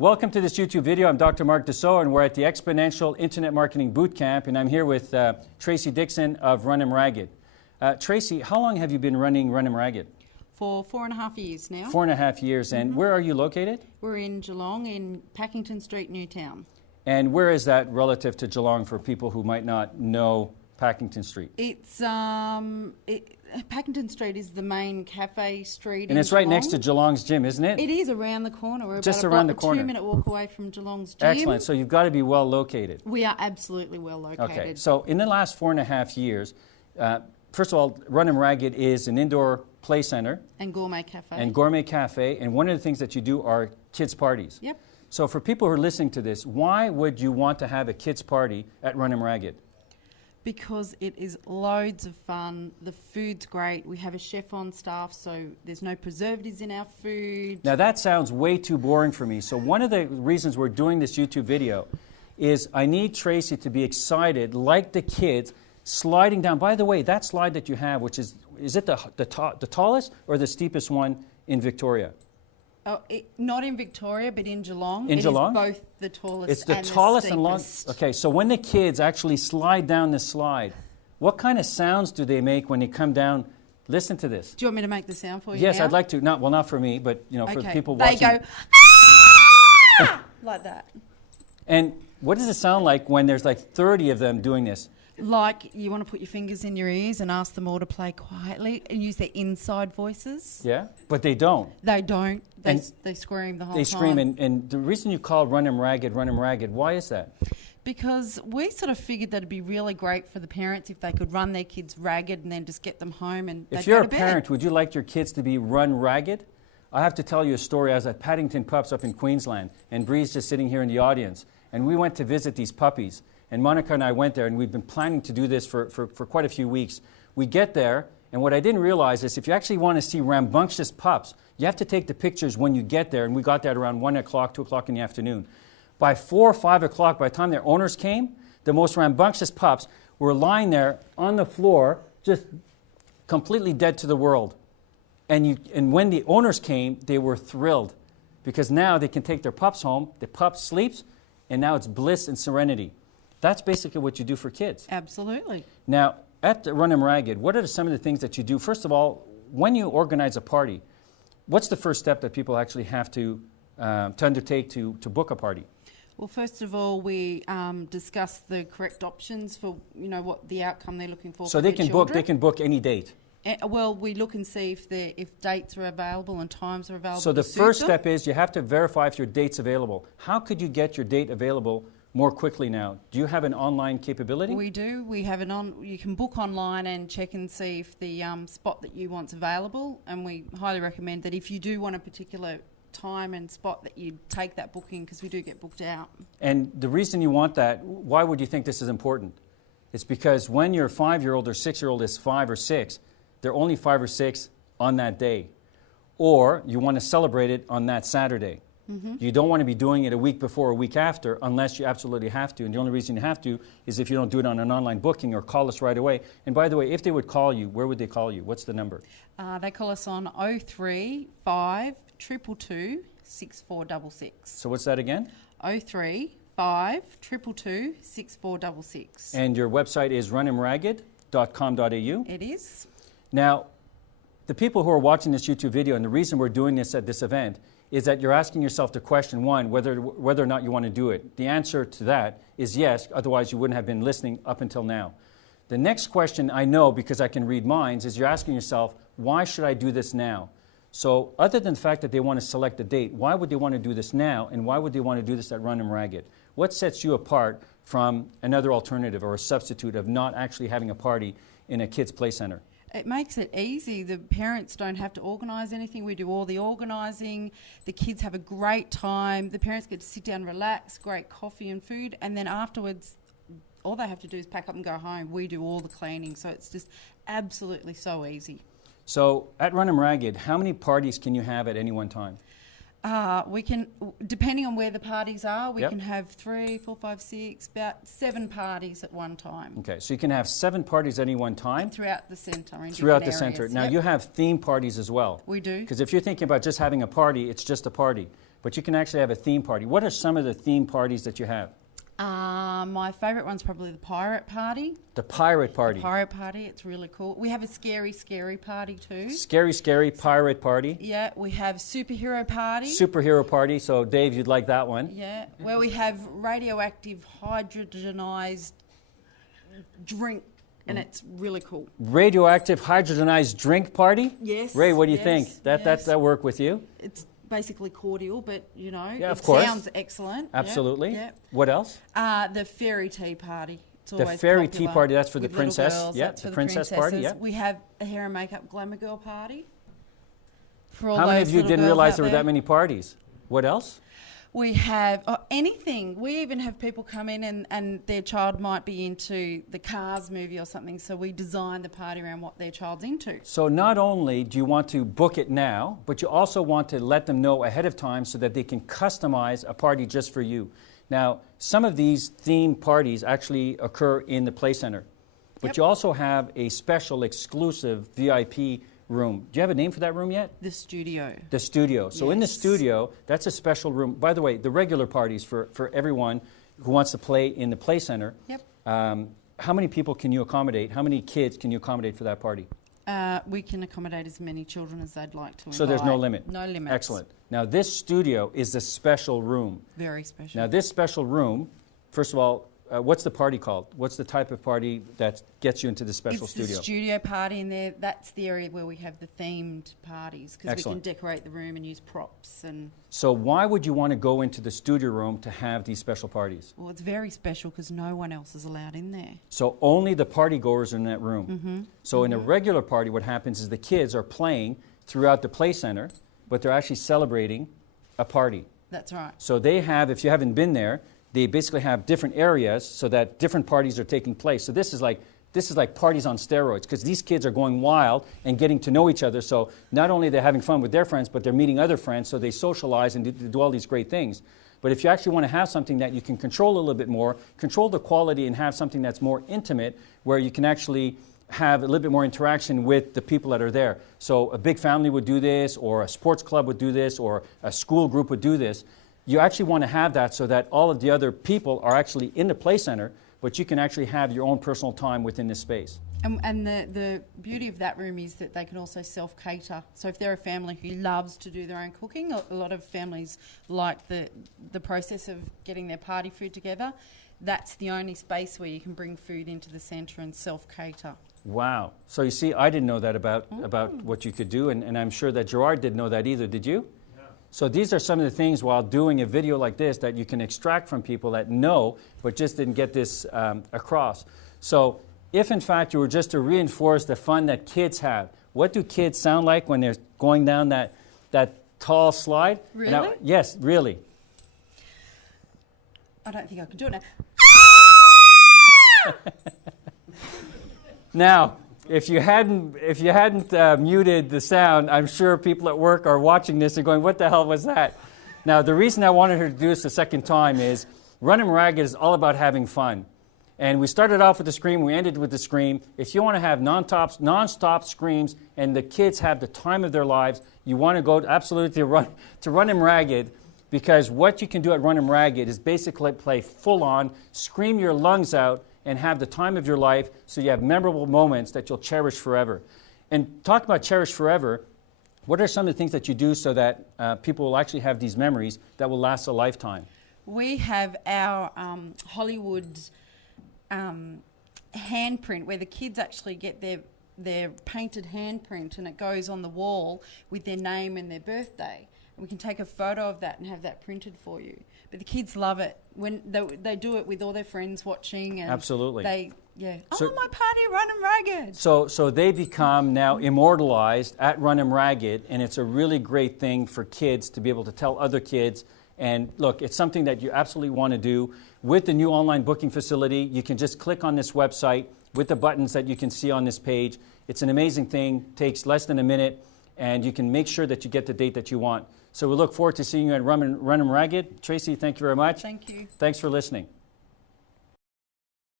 Welcome to this YouTube video. I'm Dr. Mark Dussault, and we're at the Exponential Internet Marketing Bootcamp, and I'm here with Tracy Dixon of Run 'em Ragged. Tracy, how long have you been running Run 'em Ragged? For 4.5 years now. 4.5 years, and where are you located? We're in Geelong, in Packington Street, Newtown. And where is that relative to Geelong for people who might not know Packington Street? It's Packington Street is the main cafe street. And it's right next to Geelong's gym, isn't it? It is around the corner. We're just about around the corner. A 2-minute walk away from Geelong's gym. Excellent. So you've got to be well located. We are absolutely well located. Okay. So in the last 4.5 years, first of all, Run 'em Ragged is an indoor play center. And gourmet cafe. And gourmet cafe. And one of the things that you do are kids' parties. Yep. So for people who are listening to this, why would you want to have a kids' party at Run 'em Ragged? Because it is loads of fun. The food's great. We have a chef on staff, so there's no preservatives in our food. Now that sounds way too boring for me. So one of the reasons we're doing this YouTube video is I need Tracy to be excited, like the kids, sliding down. By the way, that slide that you have, which is it the tallest or the steepest one in Victoria? Oh, not in Victoria, but in Geelong. In Geelong? It is both the tallest it's the and tallest the and steepest. Okay, so when the kids actually slide down the slide, what kind of sounds do they make when they come down? Listen to this. Do you want me to make the sound for you? Yes, now? I'd like to. Not for me, but for the people they watching. They go like that. And what does it sound like when there's like 30 of them doing this? Like you want to put your fingers in your ears and ask them all to play quietly and use their inside voices. Yeah, but they don't. They don't. They scream the whole time. They scream, and the reason you call Run 'em Ragged, why is that? Because we sort of figured that it'd be really great for the parents if they could run their kids ragged and then just get them home and if you're a parent, would you like your kids to be run ragged? I have to tell you a story. I was at Paddington Pups up in Queensland, and Bree's just sitting here in the audience, and we went to visit these puppies. And Monica and I went there, and we've been planning to do this for quite a few weeks. We get there, and what I didn't realize is if you actually want to see rambunctious pups, you have to take the pictures when you get there, and we got there at around 1 o'clock, 2 o'clock in the afternoon. By 4 or 5 o'clock, by the time their owners came, the most rambunctious pups were lying there on the floor, just completely dead to the world. And when the owners came, they were thrilled, because now they can take their pups home, the pup sleeps, and now it's bliss and serenity. That's basically what you do for kids. Absolutely. Now, at the Run 'em Ragged, what are some of the things that you do? First of all, when you organize a party, what's the first step that people actually have to undertake to book a party? Well, first of all, we discuss the correct options for what the outcome they're looking for. So they can book any date. Well, we look and see if dates are available and times are available. So the first step is you have to verify if your date's available. How could you get your date available more quickly now? Do you have an online capability? We do. We have you can book online and check and see if the spot that you want's available. And we highly recommend that if you do want a particular time and spot that you take that booking, because we do get booked out. And the reason you want that, why would you think this is important? It's because when your 5-year-old or 6-year-old is 5 or 6, they're only 5 or 6 on that day. Or you want to celebrate it on that Saturday. You don't want to be doing it a week before or a week after unless you absolutely have to. And the only reason you have to is if you don't do it on an online booking or call us right away. And by the way, if they would call you, where would they call you? What's the number? They call us on 035 222 6466. So what's that again? 035 222 6466. And your website is runnemragged.com.au? It is. Now, the people who are watching this YouTube video, and the reason we're doing this at this event, is that you're asking yourself the question, one, whether or not you want to do it. The answer to that is yes, otherwise you wouldn't have been listening up until now. The next question I know, because I can read minds, is you're asking yourself, why should I do this now? So other than the fact that they want to select a date, why would they want to do this now, and why would they want to do this at Run 'em Ragged? What sets you apart from another alternative or a substitute of not actually having a party in a kids' play center? It makes it easy. The parents don't have to organise anything. We do all the organising. The kids have a great time. The parents get to sit down, relax, great coffee and food, and then afterwards, all they have to do is pack up and go home. We do all the cleaning, so it's just absolutely so easy. So at Run 'em Ragged, how many parties can you have at any one time? We can, depending on where the parties are, we can have 3, 4, 5, 6, about 7 parties at one time. Okay, so you can have 7 parties at any one time? Throughout the centre. Throughout the centre. Now you have theme parties as well. We do. Because if you're thinking about just having a party, it's just a party. but you can actually have a theme party. What are some of the theme parties that you have? My favourite one's probably the pirate party. The pirate party. The pirate party, it's really cool. We have a scary, scary party too. Scary, scary pirate party. Yeah, we have superhero party. Superhero party. So, Dave, you'd like that one. Yeah, where we have radioactive hydrogenized drink, and it's really cool. Radioactive hydrogenized drink party? Yes. Ray, what do you think? Yes. That work with you? It's basically cordial, but Yeah, it of course. sounds excellent. Absolutely. Yeah. What else? The fairy tea party. It's The always fairy popular tea party, that's for the with little princess. girls, Yeah, that's the for princess party, princesses. yeah. We have a hair and makeup glamour girl party. For all How many those of you little didn't girls realize out there were that many parties? What else? We have anything. We even have people come in and their child might be into the Cars movie or something, so we design the party around what their child's into. So not only do you want to book it now, but you also want to let them know ahead of time so that they can customize a party just for you. Now, some of these themed parties actually occur in the Play Center, but Yep. you also have a special exclusive VIP room. Do you have a name for that room yet? The studio. The studio. So in the Yes. studio, that's a special room. By the way, the regular parties for everyone who wants to play in the Play Center, Yep. how many people can you accommodate? How many kids can you accommodate for that party? We can accommodate as many children as they'd like to. So there's no invite. limit? No limits. Excellent. Now this studio is a special room. Very special. Now this special room, first of all, what's the party called? What's the type of party that gets you into the special it's studio? the studio party in there. That's the area where we have the themed parties because we can Excellent. decorate the room and use props and. So why would you want to go into the studio room to have these special parties? Well, it's very special because no one else is allowed in there. So only the party goers are in that room. Mm-hmm. So in a regular party, what happens is the kids are playing throughout the Play Center, but they're actually celebrating a party. That's right. So they have, if you haven't been there, they basically have different areas so that different parties are taking place. So this is like parties on steroids because these kids are going wild and getting to know each other. So not only are they having fun with their friends, but they're meeting other friends, so they socialize and do all these great things. But if you actually want to have something that you can control a little bit more, control the quality and have something that's more intimate where you can actually have a little bit more interaction with the people that are there. So a big family would do this, or a sports club would do this, or a school group would do this. You actually want to have that so that all of the other people are actually in the Play Center, but you can actually have your own personal time within this space. And the beauty of that room is that they can also self-cater. So if they're a family who loves to do their own cooking, a lot of families like the process of getting their party food together. That's the only space where you can bring food into the centre and self-cater. Wow. So you see, I didn't know that about what you could do, and I'm sure that Gerard didn't know that either. Did you? So these are some of the things while doing a video like this that you can extract from people that know but just didn't get this across. So if in fact you were just to reinforce the fun that kids have, what do kids sound like when they're going down that tall slide? Really? Now, yes, really. I don't think I can do it now. Now, if you hadn't muted the sound, I'm sure people at work are watching this and going, what the hell was that? Now, the reason I wanted her to do this a second time is Run 'em Ragged is all about having fun. And we started off with the scream, we ended with the scream. If you want to have non-stop screams and the kids have the time of their lives, you want to go absolutely to Run 'em Ragged, because what you can do at Run 'em Ragged is basically play full on, scream your lungs out, and have the time of your life so you have memorable moments that you'll cherish forever. And talk about cherish forever, what are some of the things that you do so that people will actually have these memories that will last a lifetime? We have our Hollywood handprint where the kids actually get their painted handprint and it goes on the wall with their name and their birthday. And we can take a photo of that and have that printed for you. But the kids love it when they do it with all their friends watching. And absolutely. So, my party, Run 'em Ragged. So they become now immortalized at Run 'em Ragged, and it's a really great thing for kids to be able to tell other kids. And look, it's something that you absolutely want to do. With the new online booking facility, you can just click on this website with the buttons that you can see on this page. It's an amazing thing, takes less than a minute, and you can make sure that you get the date that you want. So we look forward to seeing you at Run 'em Ragged. Tracy, thank you very much. Thank you. Thanks for listening.